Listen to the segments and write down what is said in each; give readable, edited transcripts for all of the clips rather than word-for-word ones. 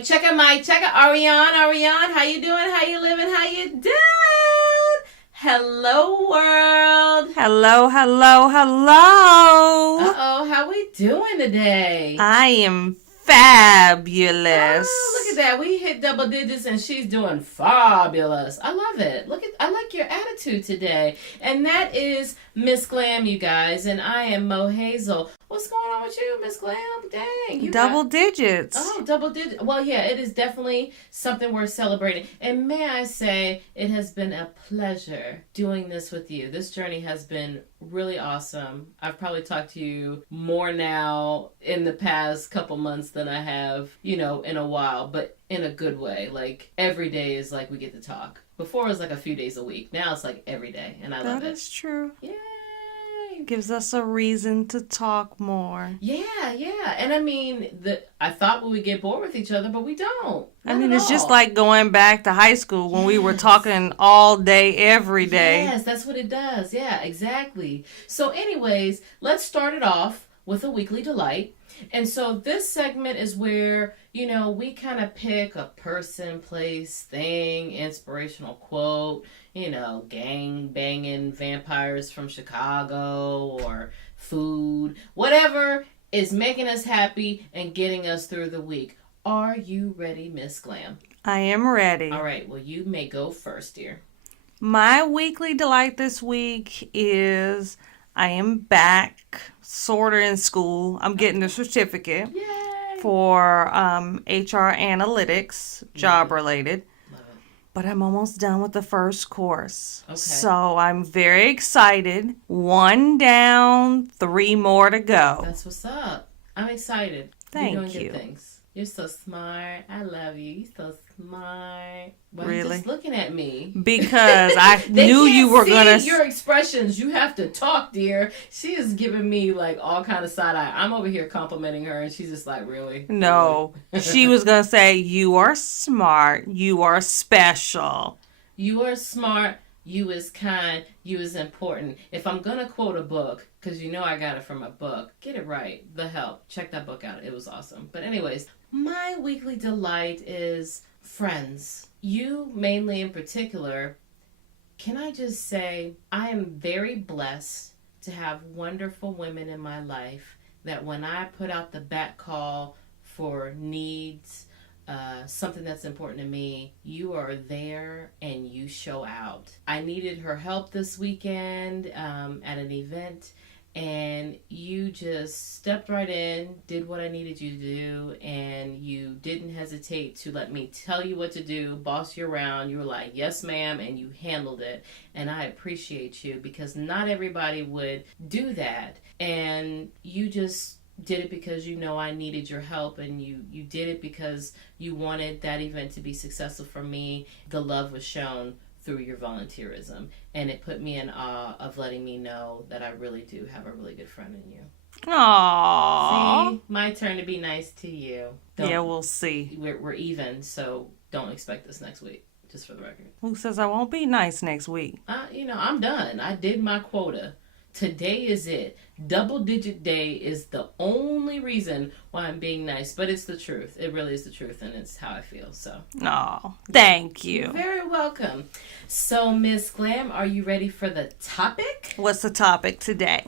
check it, Mike. Check it. Ariane, how you doing? How you living? How you doing? Hello, world. Hello. Uh-oh, how we doing today? I am fabulous. Oh, look at that. We hit double digits and she's doing fabulous. I love it. I like your attitude today. And that is Ms.Glam, you guys. And I am Mohazel. What's going on with you, Ms.Glam? Dang. You double digits. Oh, double digits. Well, yeah, it is definitely something worth celebrating. And may I say, it has been a pleasure doing this with you. This journey has been really awesome. I've probably talked to you more now in the past couple months than I have, in a while, but in a good way. Like, every day is like we get to talk. Before it was like a few days a week. Now it's like every day, and I love it. That is true. Yay! Gives us a reason to talk more. Yeah. And I mean, I thought we would get bored with each other, but we don't. It's just like going back to high school when we were talking all day, every day. Yes, that's what it does. Yeah, exactly. So anyways, let's start it off with a weekly delight. And so this segment is where, we kind of pick a person, place, thing, inspirational quote, gang banging vampires from Chicago or food, whatever is making us happy and getting us through the week. Are you ready, Miss Glam? I am ready. All right. Well, you may go first, dear. My weekly delight this week is I am back sort of in school. I'm getting a certificate. Yay! For HR analytics, job related. Love it. But I'm almost done with the first course. Okay. So I'm very excited. 1 down, 3 more to go. That's what's up. I'm excited. Thank You're doing you. good things. You're so smart. I love you. You're so smart. Why Really? are you just looking at me? Because I knew you were going to... your expressions. You have to talk, dear. She is giving me like all kind of side eye. I'm over here complimenting her and she's just like, really? No. She was going to say, you are smart. You are special. You are smart. You is kind. You is important. If I'm going to quote a book, because I got it from a book, get it right. The Help. Check that book out. It was awesome. But anyways, my weekly delight is friends. You mainly in particular. Can I just say I am very blessed to have wonderful women in my life that when I put out the back call for needs, something that's important to me, you are there and you show out. I needed her help this weekend at an event, and you just stepped right in, did what I needed you to do, and you didn't hesitate to let me tell you what to do, boss you around. You were like, yes, ma'am, and you handled it. And I appreciate you because not everybody would do that. And you just did it because I needed your help, and you did it because you wanted that event to be successful for me. The love was shown through your volunteerism, and it put me in awe of letting me know that I really do have a really good friend in you. Aww. See, my turn to be nice to you. Yeah, we'll see. We're even, so don't expect this next week, just for the record. Who says I won't be nice next week? I'm done. I did my quota. Today is it. Double digit day is the only reason why I'm being nice, but it's the truth. It really is the truth, and it's how I feel. So, oh, thank you. You're very welcome. So, Miss Glam, are you ready for the topic? What's the topic today?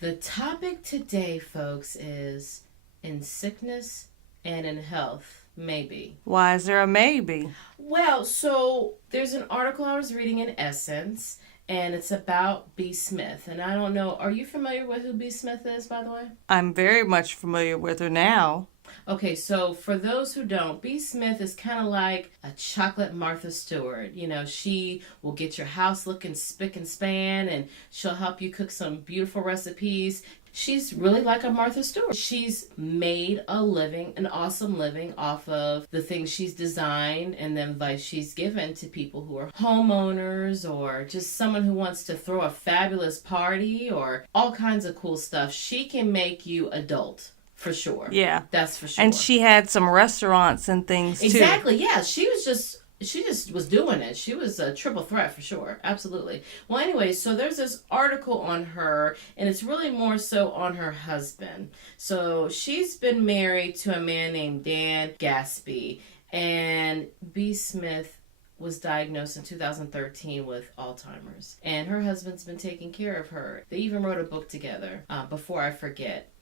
The topic today, folks, is in sickness and in health. Maybe. Why is there a maybe? Well, so there's an article I was reading in Essence, and it's about B. Smith. And I don't know, are you familiar with who B. Smith is, by the way? I'm very much familiar with her now. Okay, so for those who don't, B. Smith is kind of like a chocolate Martha Stewart. She will get your house looking spick and span, and she'll help you cook some beautiful recipes. She's really like a Martha Stewart. She's made a living, an awesome living, off of the things she's designed and the advice she's given to people who are homeowners or just someone who wants to throw a fabulous party or all kinds of cool stuff. She can make you adult. For sure. Yeah. That's for sure. And she had some restaurants and things, too. Exactly, yeah. She was just she just was doing it. She was a triple threat for sure. Absolutely. Well, anyway, so there's this article on her, and it's really more so on her husband. So she's been married to a man named Dan Gaspy, and B. Smith was diagnosed in 2013 with Alzheimer's. And her husband's been taking care of her. They even wrote a book together, Before I Forget.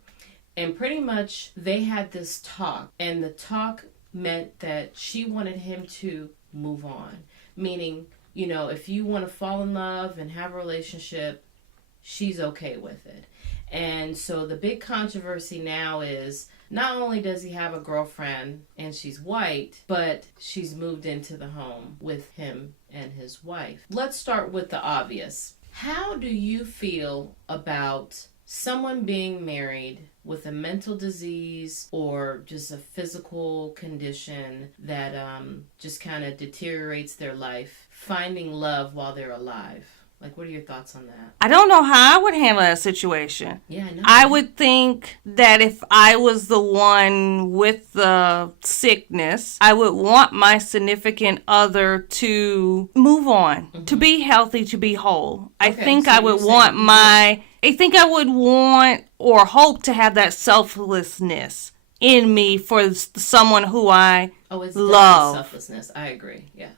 And pretty much they had this talk, and the talk meant that she wanted him to move on. Meaning, you know, if you want to fall in love and have a relationship, she's okay with it. And so the big controversy now is not only does he have a girlfriend and she's white, but she's moved into the home with him and his wife. Let's start with the obvious. How do you feel about someone being married with a mental disease or just a physical condition that just kind of deteriorates their life, finding love while they're alive? Like, what are your thoughts on that? I don't know how I would handle that situation. Yeah, I know. I would think that if I was the one with the sickness, I would want my significant other to move on, to be healthy, to be whole. I think I would want or hope to have that selflessness in me for someone who I it's love. Selflessness. I agree. Yeah.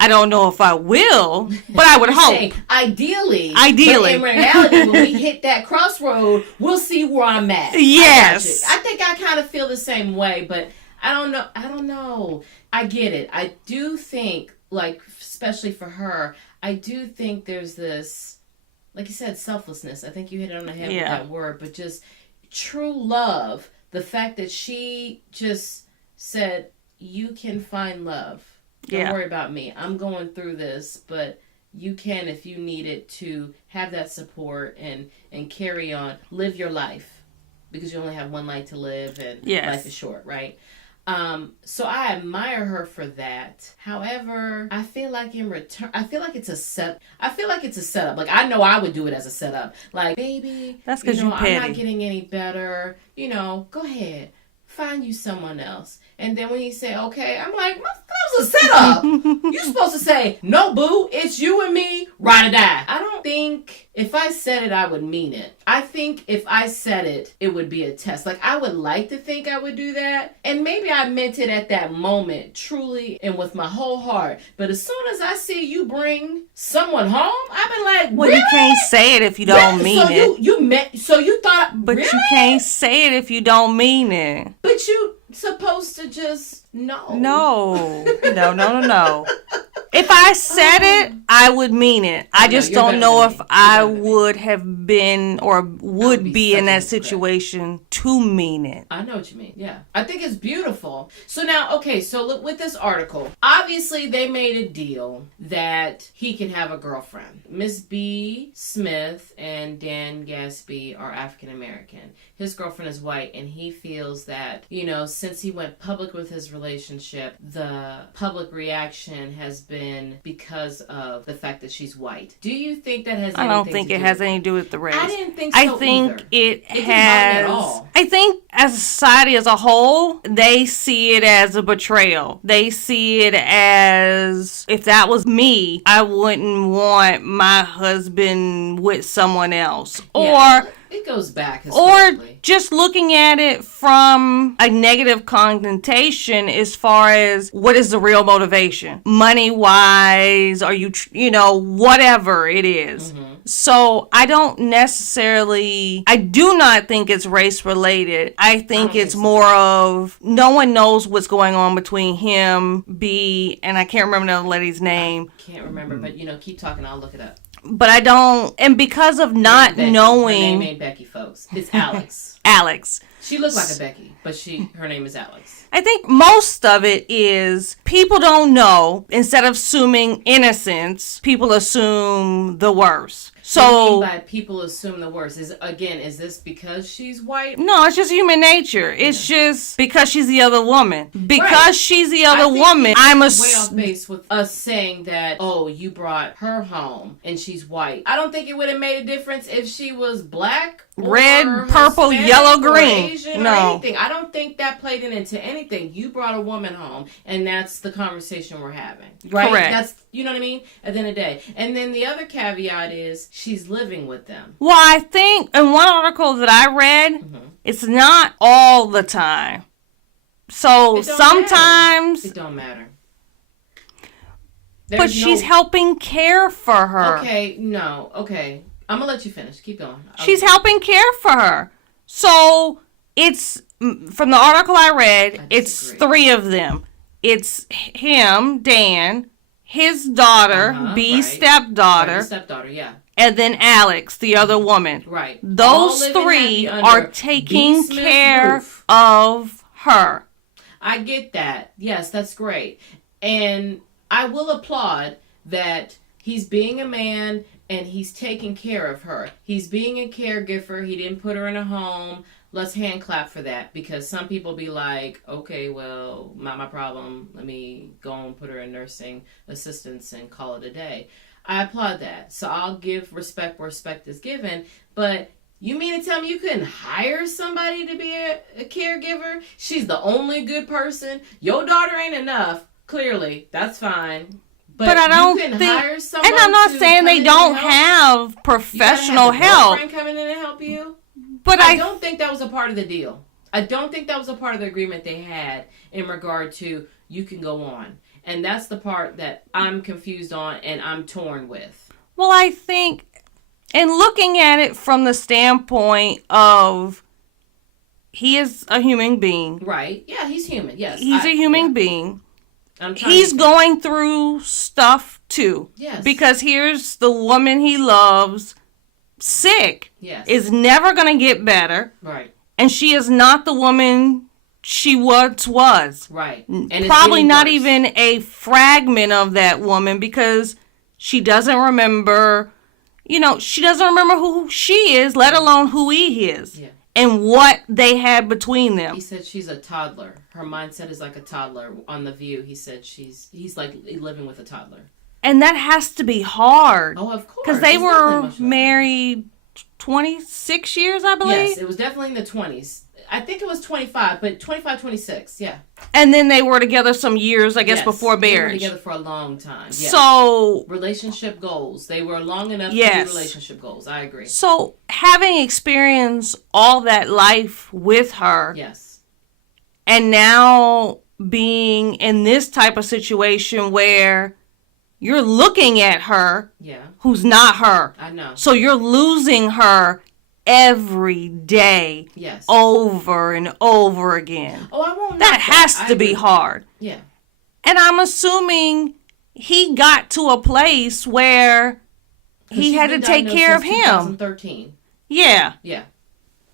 I don't know if I will, but I would hope. Ideally. But in reality, when we hit that crossroad, we'll see where I'm at. Yes. I think I kind of feel the same way, but I don't know. I get it. I do think, like, especially for her, I do think there's this, like you said, selflessness. I think you hit it on the head with that word, but just true love. The fact that she just said, you can find love. Don't worry about me. I'm going through this, but you can, if you need it, to have that support and carry on. Live your life, because you only have one life to live, and life is short, right? So I admire her for that. However, I feel like in return, I feel like it's a setup. Like, I know I would do it as a setup. Like, baby, that's because you're petty. I'm not getting any better. You know, go ahead, find you someone else. And then when he said, okay, I'm like, that was a setup. You're supposed to say, no, boo, it's you and me, ride or die. I don't think if I said it, I would mean it. I think if I said it, it would be a test. Like, I would like to think I would do that. And maybe I meant it at that moment, truly, and with my whole heart. But as soon as I see you bring someone home, I've been like, well, really? You can't say it if you don't mean it. So you thought, but really? You can't say it if you don't mean it. But you supposed to just know. No. If I said it, I would mean it. I just don't know if I would have been or would be in that situation to mean it. I know what you mean. Yeah. I think it's beautiful. So now, okay, so look, with this article, obviously they made a deal that he can have a girlfriend. Miss B. Smith and Dan Gaspy are African American. His girlfriend is white, and he feels that, you know, since he went public with his relationship, the public reaction has been because of the fact that she's white. Do you think that has anything to do with it? I don't think it has anything to do with the race. I didn't think so I think either. It has. At all. I think as a society as a whole, they see it as a betrayal. They see it as, if that was me, I wouldn't want my husband with someone else. Yeah, it goes back. Or just looking at it from a negative connotation as far as what is the real motivation? Money-wise, are you, whatever it is. Mm-hmm. So I do not think it's race-related. I think it's more of no one knows what's going on between him, B, and I can't remember the other lady's name. I can't remember, but, keep talking. I'll look it up. But I don't, and because of not knowing... Her name ain't Becky, folks. It's Alex. Alex. She looks like a Becky, but her name is Alex. I think most of it is people don't know. Instead of assuming innocence, people assume the worst. So, what do you mean by people assume the worst? Is this because she's white? No, it's just human nature. It's just because she's the other woman. Because she's the other woman, I'm way off base with us saying that, oh, you brought her home and she's white. I don't think it would have made a difference if she was black, red, or purple, Hispanic, yellow, or green. Asian or anything. I don't think that played into anything. You brought a woman home, and that's the conversation we're having. Right? Correct. That's, you know what I mean? At the end of the day. And then the other caveat is she's living with them. Well, I think in one article that I read, it's not all the time. So sometimes... It don't matter. But she's helping care for her. Okay, no. Okay. I'm going to let you finish. Keep going. She's helping care for her. So it's, from the article I read, it's 3 of them. It's him, Dan, his daughter, B's stepdaughter. Right, stepdaughter, yeah. And then Alex, the other woman. Right. Those 3 are taking care of her. I get that. Yes, that's great. And I will applaud that he's being a man and he's taking care of her. He's being a caregiver. He didn't put her in a home. Let's hand clap for that, because some people be like, okay, well, not my problem. Let me go and put her in nursing assistance and call it a day. I applaud that. So I'll give respect where respect is given. But you mean to tell me you couldn't hire somebody to be a caregiver? She's the only good person. Your daughter ain't enough. Clearly, that's fine. But I don't think, hire someone, and I'm not saying they don't have professional help. You coming in and help you. But I don't think that was a part of the deal. I don't think that was a part of the agreement they had in regard to you can go on. And that's the part that I'm confused on and I'm torn with. Well, I think, and looking at it from the standpoint of he is a human being. Right. Yeah, he's human. Yes. He's a human being. He's going through stuff too. Yes. Because here's the woman he loves, sick. Yes. Is never going to get better. Right. And she is not the woman she once was. Right. And probably not even a fragment of that woman, because she doesn't remember, she doesn't remember who she is, let alone who he is. Yeah. And what they had between them. He said she's a toddler. Her mindset is like a toddler. On The View, he said he's like living with a toddler. And that has to be hard. Oh, of course. Because they were married 26 years, I believe. Yes, it was definitely in the 20s. I think it was 25, but 25, 26, yeah. And then they were together some years, I guess, before marriage. They were together for a long time. Yes. So... relationship goals. They were long enough to be relationship goals. I agree. So, having experienced all that life with her... Yes. And now being in this type of situation where you're looking at her... yeah. Who's not her. I know. So, you're losing her... every day, yes, over and over again. Oh, I won't. That has to be hard. Yeah. And I'm assuming he got to a place where he had to take care of him. 2013. Yeah. Yeah.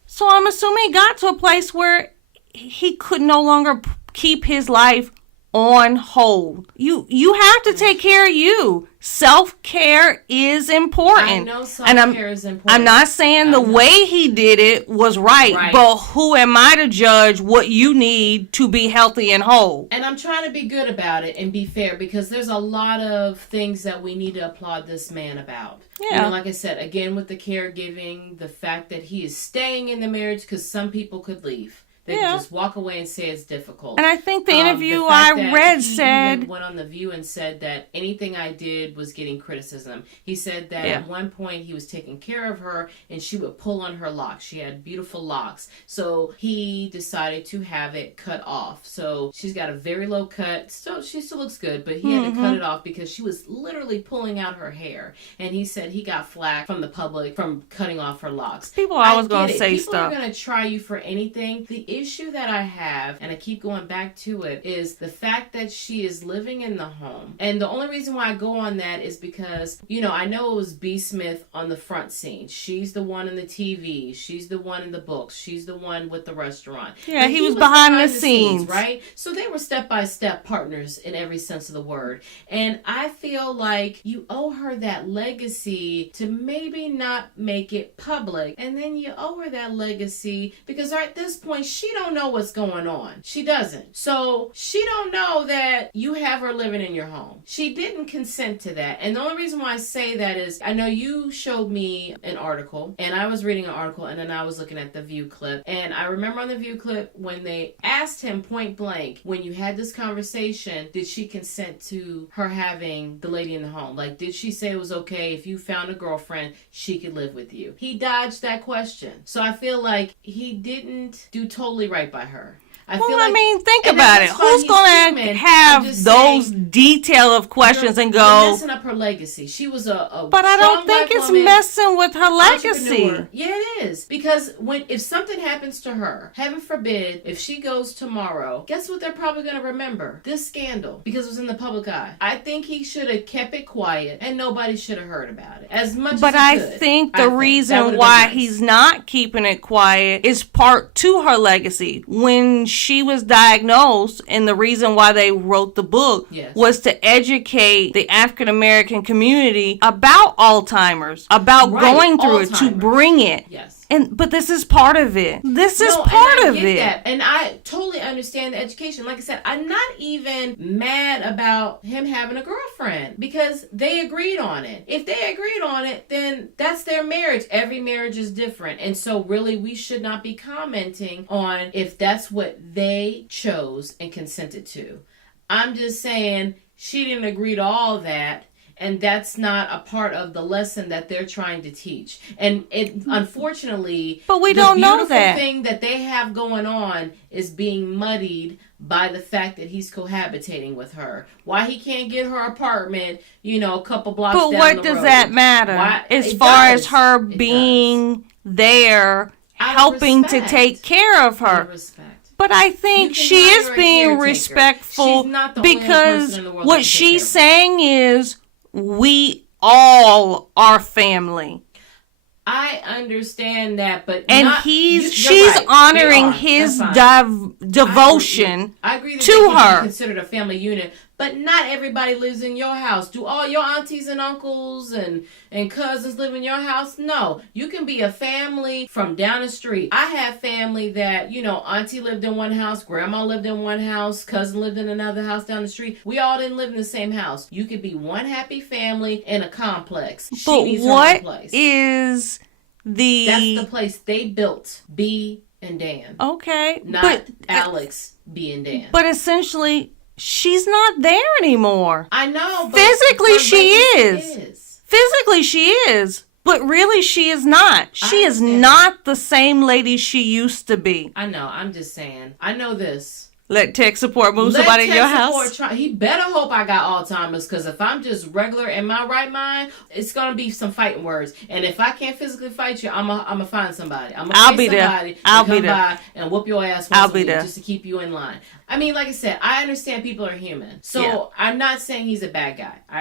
So I'm assuming he got to a place where he could no longer keep his life on hold. You have to take care of you. Self-care is important. I know self-care is important. I'm not saying the way he did it was right, but who am I to judge what you need to be healthy and whole? And I'm trying to be good about it and be fair, because there's a lot of things that we need to applaud this man about. Yeah. Like I said, again, with the caregiving, the fact that he is staying in the marriage, because some people could leave. They could just walk away and say it's difficult. And I think the interview I read said... he went on The View and said that anything I did was getting criticism. He said that at one point he was taking care of her and she would pull on her locks. She had beautiful locks. So he decided to have it cut off. So she's got a very low cut. So she still looks good, but he had to cut it off because she was literally pulling out her hair. And he said he got flack from the public from cutting off her locks. People are always going to say People stuff. People are going to try you for anything. The issue that I have, and I keep going back to it, is the fact that she is living in the home. And the only reason why I go on that is because, I know it was B. Smith on the front scene. She's the one in the TV. She's the one in the books. She's the one with the restaurant. Yeah, he was behind the scenes. Right? So they were step-by-step partners in every sense of the word. And I feel like you owe her that legacy to maybe not make it public. And then you owe her that legacy because at this point, she she don't know what's going on. She doesn't. So she don't know that you have her living in your home. She didn't consent to that. And the only reason why I say that is I know you showed me an article, and I was reading an article, and then I was looking at the View clip. And I remember on the View clip when they asked him point blank, when you had this conversation, did she consent to her having the lady in the home? Like, did she say it was okay if you found a girlfriend, she could live with you? He dodged that question. So I feel like he didn't do totally right by her. Think about it. Who's going to have those detail of questions and go? You're messing up her legacy. She was a but I don't think it's messing with her legacy. Yeah, it is. Because if something happens to her, heaven forbid, if she goes tomorrow, guess what they're probably going to remember? This scandal. Because it was in the public eye. I think he should have kept it quiet and nobody should have heard about it. As much but as he could. I think the reason why he's not keeping it quiet is part to her legacy. When she was diagnosed, and the reason why they wrote the book was to educate the African American community about Alzheimer's, about going through it, to bring it. Yes. But this is part of it. This is part of it. That. And I totally understand the education. Like I said, I'm not even mad about him having a girlfriend because they agreed on it. If they agreed on it, then that's their marriage. Every marriage is different. And so really we should not be commenting on if that's what they chose and consented to. I'm just saying she didn't agree to all that. And that's not a part of the lesson that they're trying to teach. And it, unfortunately, but we don't know that. The beautiful thing that they have going on is being muddied by the fact that he's cohabitating with her. Why he can't get her apartment, a couple blocks down the road. But what does that matter? As far as her being there, helping to take care of her. But I think she is being respectful because what she's saying is, we all are family. I understand that, but she's honoring his devotion I agree to her. Considered a family unit, but not everybody lives in your house. Do all your aunties and uncles and cousins live in your house? No, you can be a family from down the street. I have family that auntie lived in one house, grandma lived in one house, cousin lived in another house down the street. We all didn't live in the same house. You could be one happy family in a complex. But what is that's the place they built? B and Dan. Okay, not Alex, B and Dan. But essentially, she's not there anymore. I know. But physically, she is. Physically, she is. But really, she is not. She is not the same lady she used to be. I know. I'm just saying. I know this. Let tech support move somebody in your house. He better hope I got Alzheimer's, because if I'm just regular in my right mind, it's gonna be some fighting words. And if I can't physically fight you, I'm gonna find somebody. I'll be there. I'll be there and whoop your ass. I'll be there just to keep you in line. I mean, like I said, I understand people are human. So I'm not saying he's a bad guy. I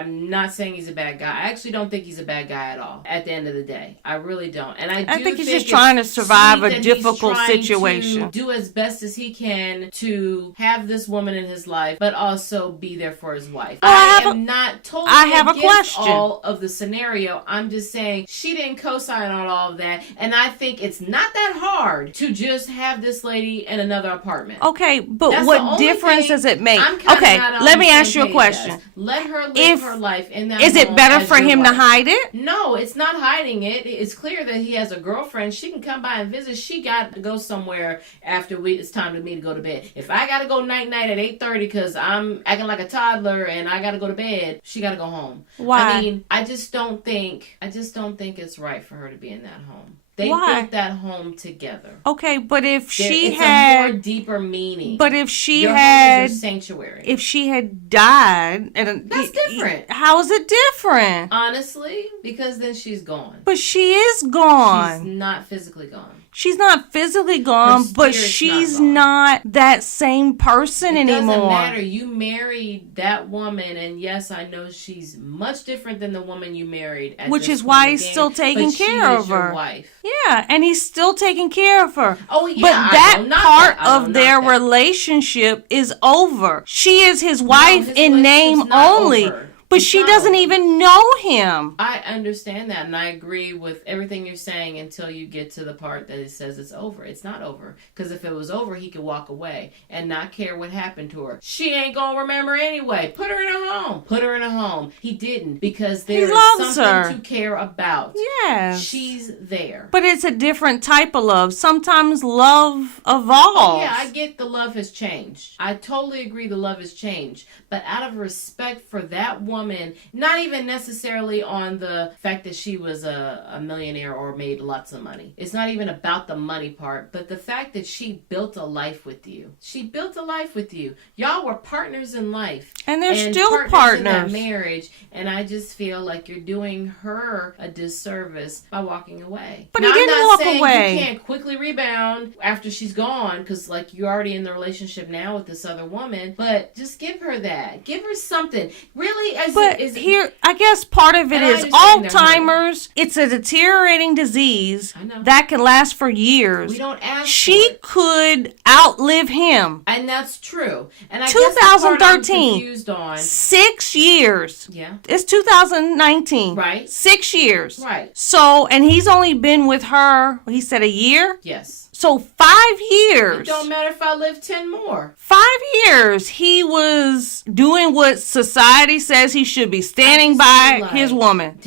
actually don't think he's a bad guy at all. At the end of the day, I really don't. And I think he's just trying to survive a difficult situation. Do as best as he can to have this woman in his life, but also be there for his wife. I am not totally against all of the scenario. I'm just saying she didn't co-sign on all of that, and I think it's not that hard to just have this lady in another apartment. Okay, but what difference does it make? Okay, let me ask you a question. Let her live her life in that home. Is it better for him to hide it? No, it's not hiding it. It's clear that he has a girlfriend. She can come by and visit. She got to go somewhere after it's time for me to go to bed. If I got to go night-night at 8:30 because I'm acting like a toddler and I got to go to bed, she got to go home. Why? I mean, I just don't think it's right for her to be in that home. They built that home together. Okay, but if she it's had a more deeper meaning. But if she Your had home is your sanctuary. If she had died, that's different. How is it different? Honestly, because then she's gone. But she is gone. She's not physically gone. She's not physically gone, but she's not that same person anymore. It doesn't matter. You married that woman, and yes, I know she's much different than the woman you married. Which is why he's still taking care of her. Your wife. Yeah, and he's still taking care of her. Oh, yeah. But that part of their relationship is over. She is his wife in name only. But she doesn't even know him. I understand that, and I agree with everything you're saying until you get to the part that it says it's over. It's not over. Because if it was over, he could walk away and not care what happened to her. She ain't gonna remember anyway. Put her in a home. Put her in a home. He didn't, because there is something to care about. Yes. She's there. But it's a different type of love. Sometimes love evolves. Oh, yeah, I get the love has changed. I totally agree the love has changed. But out of respect for that woman, not even necessarily on the fact that she was a millionaire or made lots of money. It's not even about the money part, but the fact that she built a life with you. She built a life with you. Y'all were partners in life. And they're still partners. In that marriage. And I just feel like you're doing her a disservice by walking away. But now, he didn't walk away. You can't quickly rebound after she's gone, because like you're already in the relationship now with this other woman. But just give her that. Give her something. Really? I guess part of it is Alzheimer's. It's a deteriorating disease that can last for years. We don't ask She could outlive him. And that's true. And I 2013. Confused on 6 years. Yeah. It's 2019. Right. 6 years. Right. So, and he's only been with her, he said a year? Yes. So 5 years. It don't matter if I live 10 more. 5 years. He was doing what society says he should be, standing by his woman.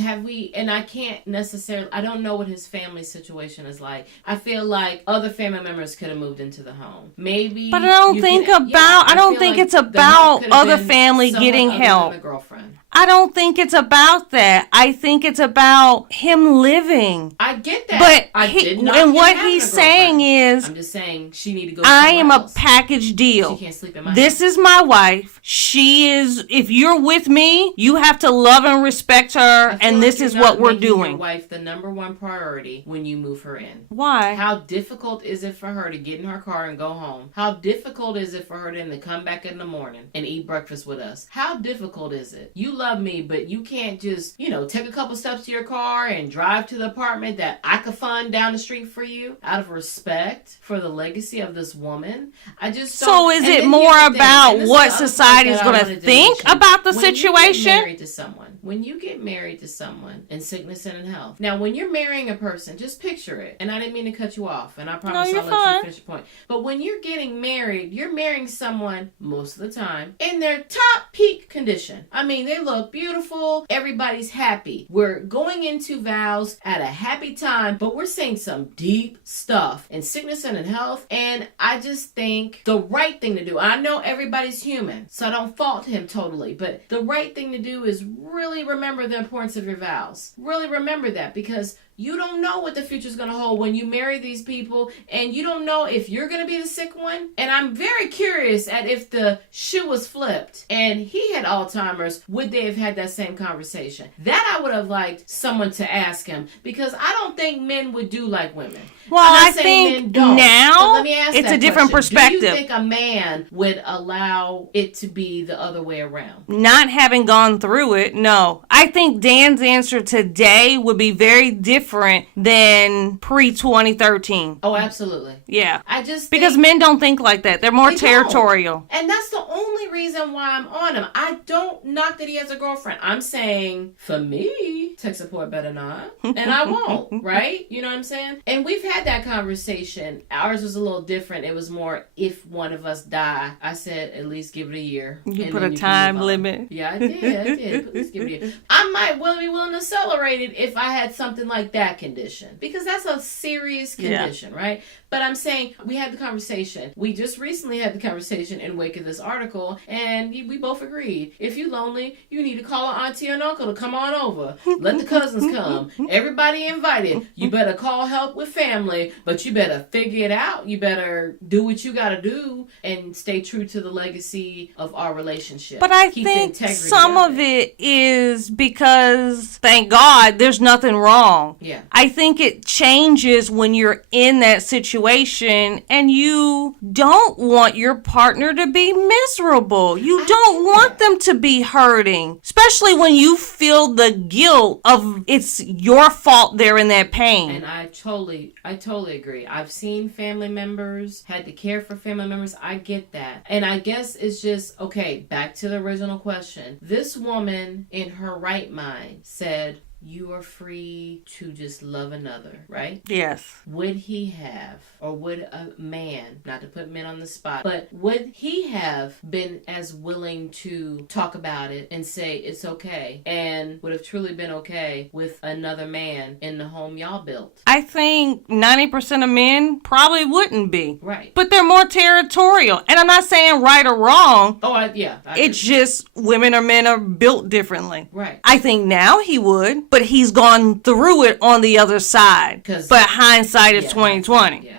And I can't necessarily, I don't know what his family situation is like. I feel like other family members could have moved into the home. Maybe. But I don't think it's about other family getting help. The girlfriend. I don't think it's about that. I think it's about him living. I get that. But what he's saying is, I'm just saying she need to go. I am else. A package deal. She can't sleep in my This house. is my wife. She is. If you're with me, you have to love and respect her, and this is what we're doing. Your wife the number one priority when you move her in. Why? How difficult is it for her to get in her car and go home? How difficult is it for her then to come back in the morning and eat breakfast with us? How difficult is it? You love me, but you can't just, take a couple steps to your car and drive to the apartment that I could find down the street for you out of respect for the legacy of this woman. I just don't. So is it more about what society is going to think about the situation? When you get married to someone in sickness and in health. Now, when you're marrying a person, just picture it. And I didn't mean to cut you off. And I promise I'll let you finish your point. But when you're getting married, you're marrying someone most of the time in their top peak condition. I mean, they look beautiful. Everybody's happy. We're going into vows at a happy time, but we're saying some deep stuff in sickness and in health. And I just think the right thing to do, I know everybody's human, so I don't fault him totally, but the right thing to do is really remember the importance of your vows. Really remember that, because you don't know what the future's going to hold when you marry these people, and you don't know if you're going to be the sick one. And I'm very curious at if the shoe was flipped and he had Alzheimer's, would they have had that same conversation? That I would have liked someone to ask him, because I don't think men would do like women. Well, I think now it's a different perspective. Do you think a man would allow it to be the other way around? Not having gone through it, no. I think Dan's answer today would be very different than pre-2013. Oh, absolutely. Yeah. I just because men don't think like that. They're more territorial. And that's the only reason why I'm on him. I don't knock that he has a girlfriend. I'm saying, for me, tech support better not. And I won't, right? You know what I'm saying? And we've had that conversation. Ours was a little different. It was more, if one of us die, I said, at least give it a year. You put a time limit. Yeah, I did. At least give it a year. I might be willing to accelerate it if I had something like that condition, because that's a serious condition, right? But I'm saying, we had the conversation. We just recently had the conversation in wake of this article, and we both agreed. If you're lonely, you need to call an auntie and uncle to come on over. Let the cousins come. Everybody invited. You better call help with family, but you better figure it out. You better do what you got to do and stay true to the legacy of our relationship. But I think some of it is because, thank God, there's nothing wrong. Yeah. I think it changes when you're in that situation situation and you don't want your partner to be miserable. You don't want them to be hurting, especially when you feel the guilt of it's your fault they're in that pain. And I totally agree. I've seen family members, had to care for family members. I get that. And I guess it's just, okay, back to the original question. This woman in her right mind said, you are free to just love another, right? Yes. Would he have, or would a man, not to put men on the spot, but would he have been as willing to talk about it and say it's okay, and would have truly been okay with another man in the home y'all built? I think 90% of men probably wouldn't be. Right. But they're more territorial. And I'm not saying right or wrong. Oh, It's just women or men are built differently. Right. I think now he would. But he's gone through it on the other side. But hindsight is 2020. Yeah.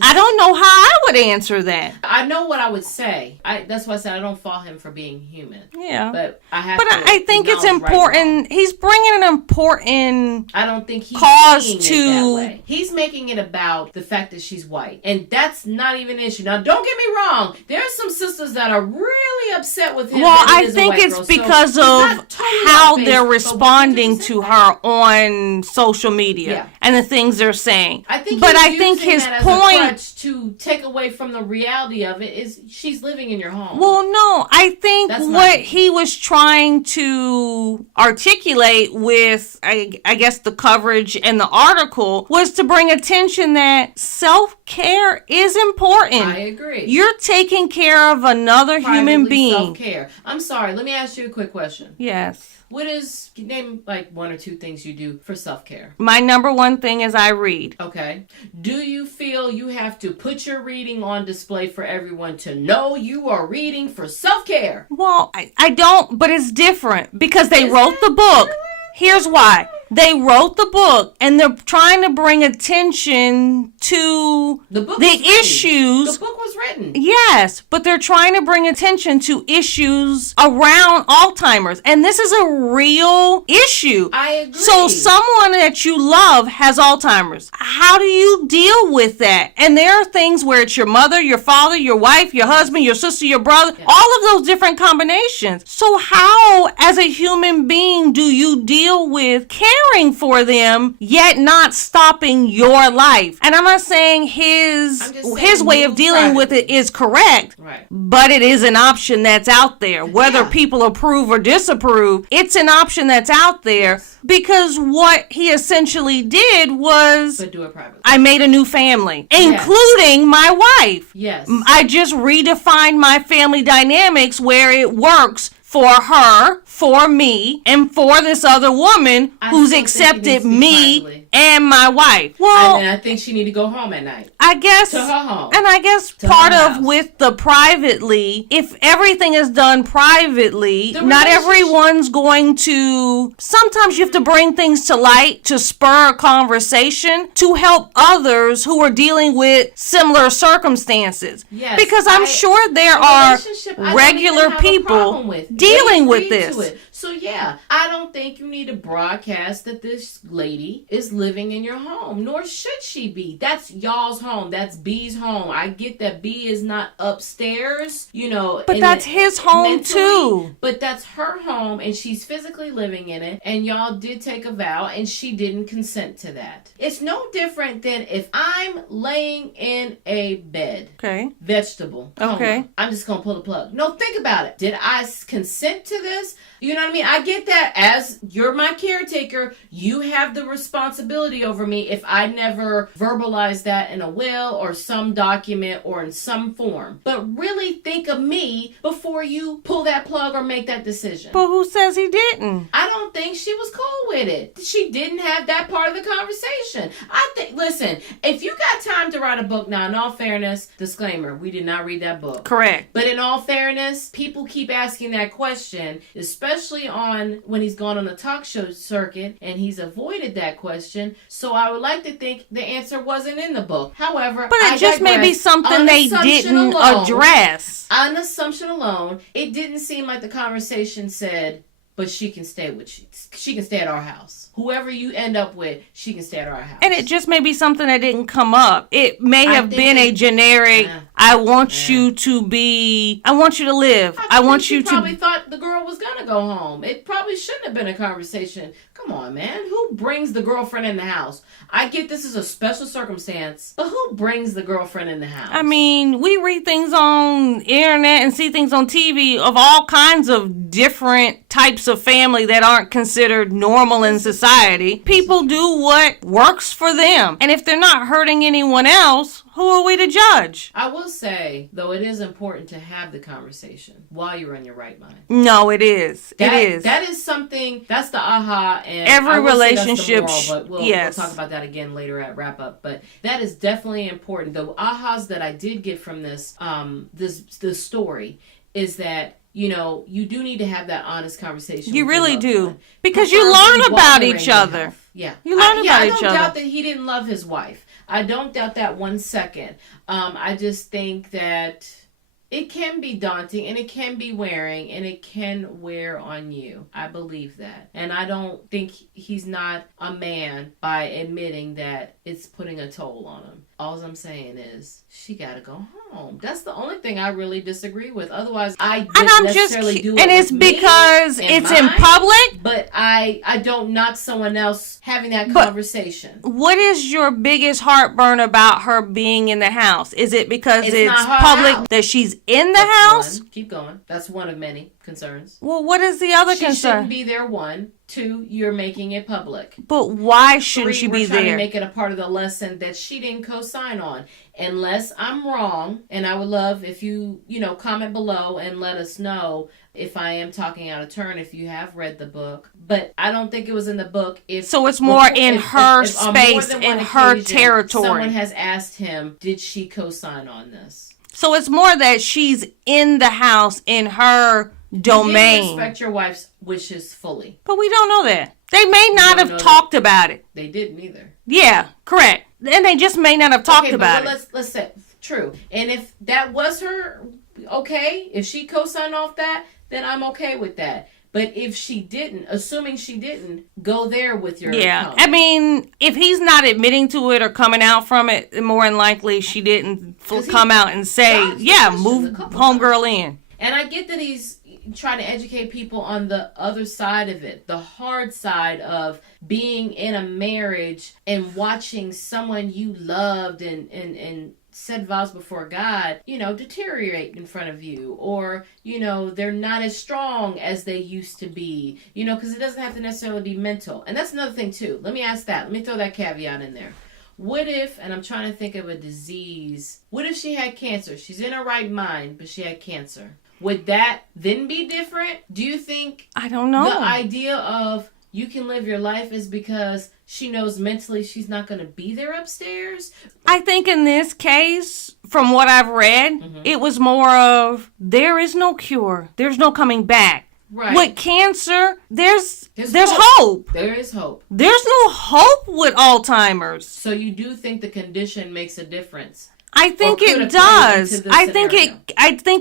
I don't know how I would answer that. I know what I would say. That's why I said I don't fault him for being human. Yeah. But I think it's important. He's bringing an important I don't think he's cause seeing to. it that way. He's making it about the fact that she's white. And that's not even an issue. Now, don't get me wrong. There are some sisters that are really upset with him. Well, I think it's because of how they're responding to her on social media and the things they're saying. I think his point to take away from the reality of it is she's living in your home. Well, no, I think what he was trying to articulate with, I guess, the coverage and the article was to bring attention that self-care is important. I agree. You're taking care of another human being. Self-care. I'm sorry, let me ask you a quick question. Yes. Name like one or two things you do for self-care. My number one thing is I read. Okay. Do you feel you have to put your reading on display for everyone to know you are reading for self-care? Well, I don't, but it's different because they wrote the book. Here's why. They wrote the book and they're trying to bring attention to the issues. The book was written. Yes, but they're trying to bring attention to issues around Alzheimer's. And this is a real issue. I agree. So someone that you love has Alzheimer's. How do you deal with that? And there are things where it's your mother, your father, your wife, your husband, your sister, your brother, all of those different combinations. So how, as a human being, do you deal with caring for them, yet not stopping your life? And I'm not saying his way of dealing with it is correct, right, but it is an option that's out there. Whether people approve or disapprove, it's an option that's out there because what he essentially did was do it privately. I made a new family, including my wife. Yes. I just redefined my family dynamics where it works for her, for me, and for this other woman who's accepted me and my wife. Well, and I think she need to go home at night. I guess to her home. And I guess part of with the privately, if everything is done privately, not everyone's going to. Sometimes you have to bring things to light to spur a conversation to help others who are dealing with similar circumstances. Yes, because I'm sure there are regular people dealing with this. So yeah, I don't think you need to broadcast that this lady is living in your home, nor should she be. That's y'all's home. That's B's home. I get that B is not upstairs, But that's his home too. But that's her home, and she's physically living in it, and y'all did take a vow, and she didn't consent to that. It's no different than if I'm laying in a bed. Okay. Vegetable. Okay. I'm just going to pull the plug. No, think about it. Did I consent to this? You know what I mean? I get that as you're my caretaker, you have the responsibility over me if I never verbalize that in a will or some document or in some form. But really think of me before you pull that plug or make that decision. But who says he didn't? I don't think she was cool with it. She didn't have that part of the conversation. Listen, if you got time to write a book now, in all fairness, disclaimer, we did not read that book. Correct. But in all fairness, people keep asking that question, especially on when he's gone on the talk show circuit, and he's avoided that question. So I would like to think the answer wasn't in the book. However, but it just may be something they didn't address. On assumption alone, it didn't seem like the conversation said, but she can stay with you. She can stay at our house. Whoever you end up with, she can stay at our house. And it just may be something that didn't come up. It may have been a generic, I want you to live. I want you to... She probably thought the girl was going to go home. It probably shouldn't have been a conversation. Come on, man. Who brings the girlfriend in the house? I get this is a special circumstance, but who brings the girlfriend in the house? I mean, we read things on internet and see things on TV of all kinds of different types of family that aren't considered normal in society. People do what works for them. And if they're not hurting anyone else, who are we to judge? I will say, though, it is important to have the conversation while you're in your right mind. No, it is. It is. That is something, that's the aha. And every relationship, that's the moral, but we'll talk about that again later at wrap up. But that is definitely important. The ahas that I did get from this story is that, you know, you do need to have that honest conversation. You really do. Because you learn about each other. Yeah. You learn about each other. I don't doubt that he didn't love his wife. I don't doubt that 1 second. I just think that it can be daunting and it can be wearing and it can wear on you. I believe that. And I don't think he's not a man by admitting that it's putting a toll on him. All I'm saying is she got to go home. That's the only thing I really disagree with. Otherwise, I didn't necessarily do it. And it's because it's in public. But I don't knock someone else having that conversation. What is your biggest heartburn about her being in the house? Is it because it's public that she's in the house? Keep going. That's one of many concerns. Well, what is the other concern? She shouldn't be there, 1. 2, you're making it public. But why shouldn't she be there? We're trying to make it a part of the lesson that she didn't co-sign on. Unless I'm wrong, and I would love if you comment below and let us know if I am talking out of turn, if you have read the book. But I don't think it was in the book. So it's more in her space, in her territory. Someone has asked him, did she co-sign on this? So it's more that she's in the house, in her domain. You respect your wife's wishes fully. But we don't know that. They may not have talked about it. They didn't either. Yeah, correct. And they just may not have talked about it. Let's say true. And if that was her, okay, if she co-signed off that, then I'm okay with that. But if she didn't, assuming she didn't, go there with your comment. I mean, if he's not admitting to it or coming out from it, more than likely she didn't come out and say, move homegirl in. And I get that he's trying to educate people on the other side of it, the hard side of being in a marriage and watching someone you loved and said vows before God, deteriorate in front of you, or, they're not as strong as they used to be, because it doesn't have to necessarily be mental. And that's another thing too. Let me ask that. Let me throw that caveat in there. What if, and I'm trying to think of a disease, what if she had cancer? She's in her right mind, but she had cancer. Would that then be different? Do you think... I don't know. The idea of you can live your life is because she knows mentally she's not going to be there upstairs? I think in this case, from what I've read, it was more of there is no cure. There's no coming back. Right. With cancer, there's hope. There is hope. There's no hope with Alzheimer's. So you do think the condition makes a difference? I think it does. I think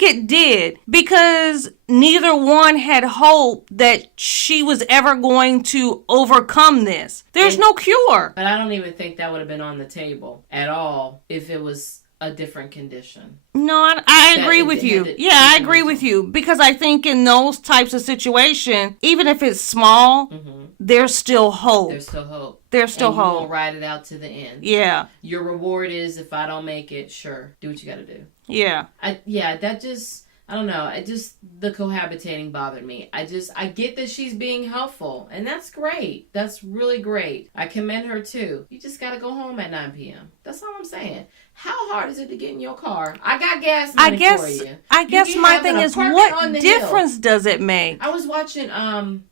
it did, because neither one had hope that she was ever going to overcome this. There's no cure. But I don't even think that would have been on the table at all if it was a different condition. No, I agree with you. Yeah, I agree with you, because I think in those types of situations, even if it's small, there's still hope. There's still hope. There's still hope. You won't ride it out to the end. Yeah. Your reward is, if I don't make it, sure, do what you got to do. Yeah. I don't know. The cohabitating bothered me. I get that she's being helpful, and that's great. That's really great. I commend her too. You just got to go home at 9 p.m. That's all I'm saying. How hard is it to get in your car? I got gas money for you. I guess my thing is, what difference does it make? I was watching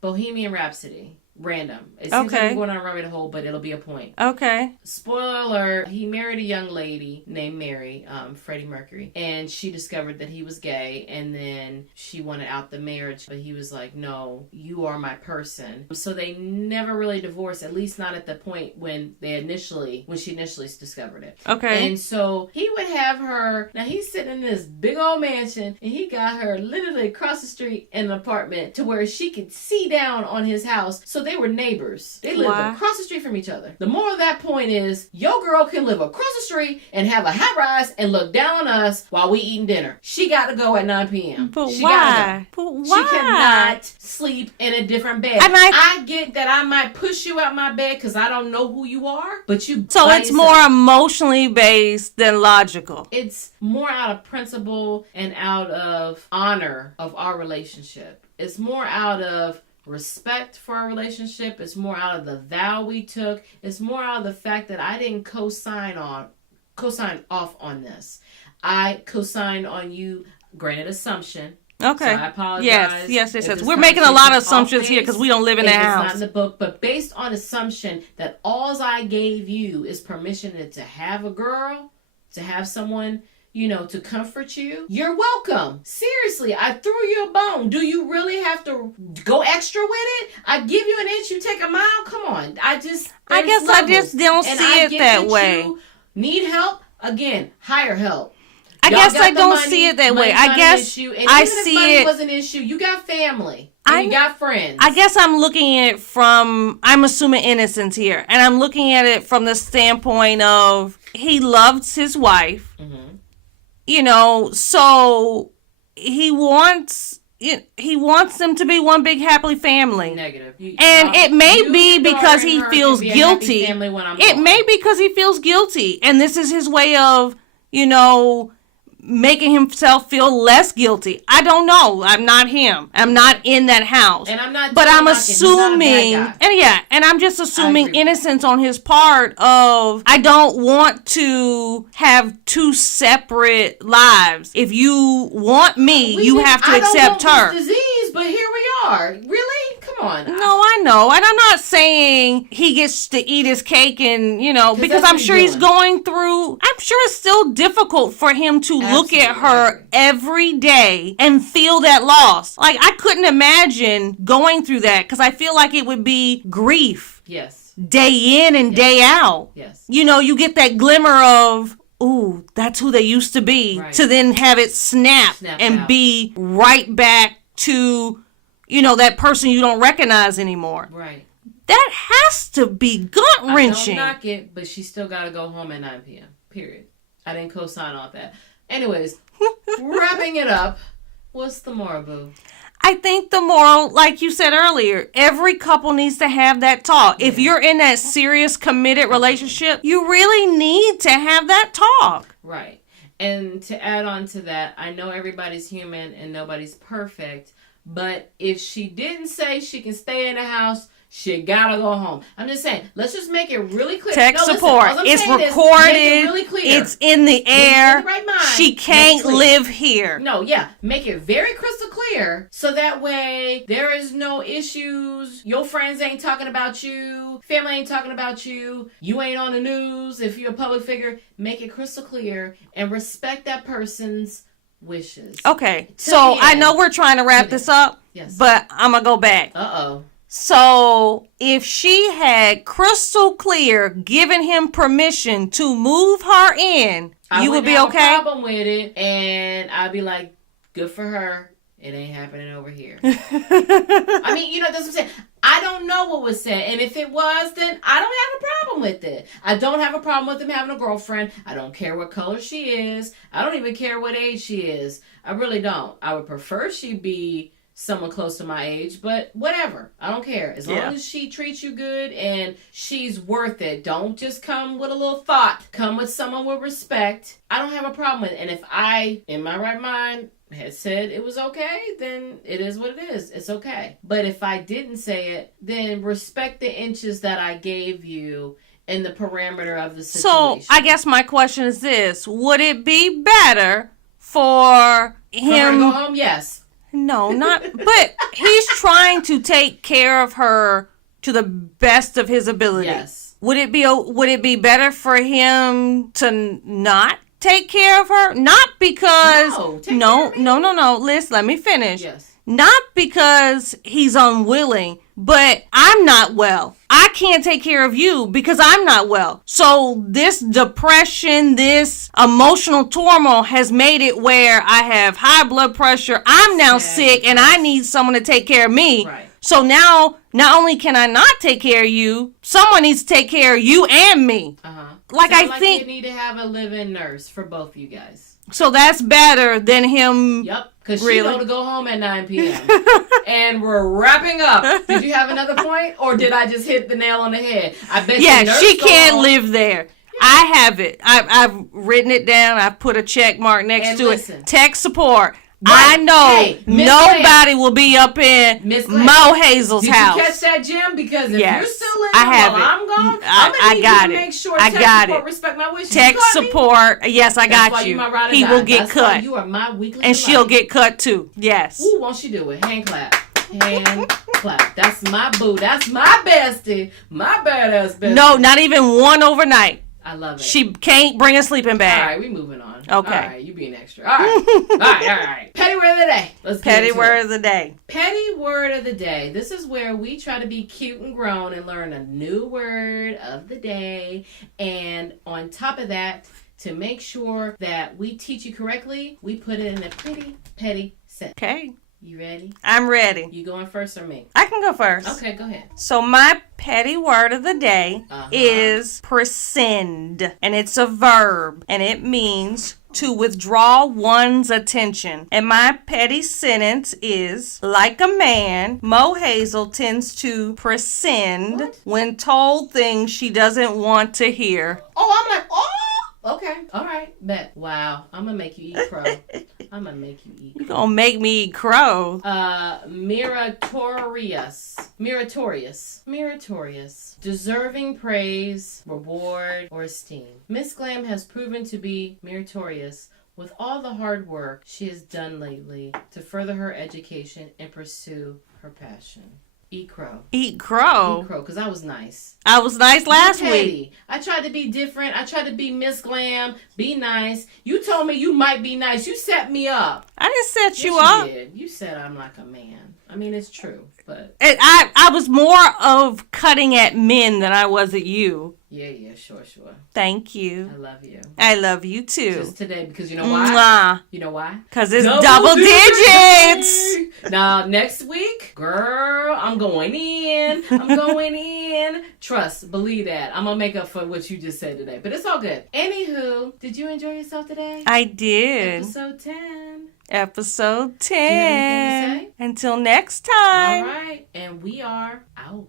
Bohemian Rhapsody. Random. It seems like Okay. I'm going on a rabbit hole, but it'll be a point. Okay. Spoiler alert, he married a young lady named Mary, Freddie Mercury, and she discovered that he was gay, and then she wanted out the marriage, but he was like, no, you are my person. So they never really divorced, at least not at the point when she initially discovered it. Okay. And so he would have her, now he's sitting in this big old mansion, and he got her literally across the street in an apartment to where she could see down on his house. So they were neighbors. They lived across the street from each other. The moral of that point is, your girl can live across the street and have a high rise and look down on us while we eating dinner. She got to go at 9 p.m. But she why? But why? She cannot sleep in a different bed. And I get that I might push you out my bed because I don't know who you are, but you. So it's more emotionally based than logical. It's more out of principle and out of honor of our relationship. It's more out of respect for our relationship. It's more out of the vow we took. It's more out of the fact that I didn't co-sign off on this. I co-signed on you, granted assumption. Okay. So I apologize. Yes. We're making a lot of assumptions here because we don't live in the house. It's not in the book, but based on assumption that all I gave you is permission to have a girl, to have someone, to comfort you. You're welcome. Seriously, I threw you a bone. Do you really have to go extra with it? I give you an inch, you take a mile. Come on. I just don't see it that way. You need help. Again, hire help. I guess I don't see it that way. I guess I see it. If money was an issue, you got family. You got friends. I guess I'm looking at it I'm assuming innocence here. And I'm looking at it from the standpoint of he loves his wife. Mm-hmm. So he wants them to be one big happy family. Negative. It may be because he feels guilty. It may be because he feels guilty. And this is his way of, making himself feel less guilty. I don't know. I'm not him. I'm not in that house. And I'm not. But I'm assuming, and I'm just assuming innocence on his part of I don't want to have two separate lives. If you want me, you have to accept her. This disease, but here we are. Really? Come on. No, I know, and I'm not saying he gets to eat his cake and because I'm sure he's going through. I'm sure it's still difficult for him to look at her every day and feel that loss. Like, I couldn't imagine going through that because I feel like it would be grief. Yes. Day in and day out. Yes. You get that glimmer of, ooh, that's who they used to be, right, to then have it snap and out. Be right back to, that person you don't recognize anymore. Right. That has to be gut-wrenching. I don't knock it, but she still got to go home at 9 p.m. Period. I didn't co-sign off that. Anyways, wrapping it up, what's the moral, boo? I think the moral, like you said earlier, every couple needs to have that talk. Yeah. If you're in that serious, committed relationship, you really need to have that talk. Right. And to add on to that, I know everybody's human and nobody's perfect, but if she didn't say she can stay in the house, she gotta go home. I'm just saying, let's just make it really clear. Tech support. It's recorded. Make it really clear. It's in the air. In the right mind, she can't live here. No, yeah. Make it very crystal clear so that way there is no issues. Your friends ain't talking about you. Family ain't talking about you. You ain't on the news if you're a public figure. Make it crystal clear and respect that person's wishes. Okay. So I know we're trying to wrap this up. Yes. But I'm going to go back. Uh-oh. So, if she had crystal clear given him permission to move her in, you would be okay? I have a problem with it, and I'd be like, good for her. It ain't happening over here. I mean, that's what I'm saying. I don't know what was said, and if it was, then I don't have a problem with it. I don't have a problem with him having a girlfriend. I don't care what color she is. I don't even care what age she is. I really don't. I would prefer she be someone close to my age, but whatever. I don't care. As long as she treats you good and she's worth it. Don't just come with a little thought. Come with someone with respect. I don't have a problem with it. And if I, in my right mind, had said it was okay, then it is what it is. It's okay. But if I didn't say it, then respect the inches that I gave you in the parameter of the situation. So, I guess my question is this. Would it be better for him... For her to go home? Yes. No, not... But he's trying to take care of her to the best of his ability. Yes. Would it be better for him to not take care of her? Not because no. Liz, let me finish. Yes. Not because he's unwilling, but I'm not well. I can't take care of you because I'm not well. So this depression, this emotional turmoil has made it where I have high blood pressure. I'm now sick and I need someone to take care of me. Right. So now, not only can I not take care of you, someone needs to take care of you and me. Like I think you need to have a live-in nurse for both of you guys. So that's better than him. Yep, because she know to go home at 9 p.m. And we're wrapping up. Did you have another point, or did I just hit the nail on the head? I bet. Yeah, she can't live there. Yeah. I have it. I've written it down. I've put a check mark next to it. Tech support. Right. I know nobody will be up in Mohazel's house. Did you catch that, Jim? Because if you're still in I'm gone, I'm going to need you to make sure tech support respect my wishes. Tech support, yes, I got you. He will get cut. You are my weekly and she'll get cut too, yes. Ooh, won't she do it? Hand clap. Hand clap. That's my boo. That's my bestie. My badass bestie. No, not even one overnight. I love it. She can't bring a sleeping bag. All right, we moving on. Okay. All right, you being extra. All right. all right. Petty word of the day. Let's get Petty word of the day. Petty word of the day. This is where we try to be cute and grown and learn a new word of the day. And on top of that, to make sure that we teach you correctly, we put it in a pretty petty sentence. Okay. You ready? I'm ready. You going first or me? I can go first. Okay, go ahead. So my petty word of the day is prescind. And it's a verb. And it means to withdraw one's attention. And my petty sentence is, like a man, Mohazel tends to prescind when told things she doesn't want to hear. Oh, I'm like, okay. All right. Bet. Wow. I'm going to make you eat crow. I'm going to make you eat crow. You going to make me eat crow. Meritorious. Deserving praise, reward, or esteem. Ms.Glam has proven to be meritorious with all the hard work she has done lately to further her education and pursue her passion. Eat crow. Eat crow? Eat crow, because I was nice. I was nice last week. I tried to be different. I tried to be Ms.Glam, be nice. You told me you might be nice. You set me up. I didn't set you up. You did. You said I'm like a man. I mean, it's true, but... I was more of cutting at men than I was at you. Yeah, sure. Thank you. I love you. I love you too. Just today, because you know why? Mwah. You know why? Because it's double digits. Now, next week, girl, I'm going in. Trust, believe that. I'm going to make up for what you just said today. But it's all good. Anywho, did you enjoy yourself today? I did. Episode 10. Do you have anything to say? Until next time. All right. And we are out.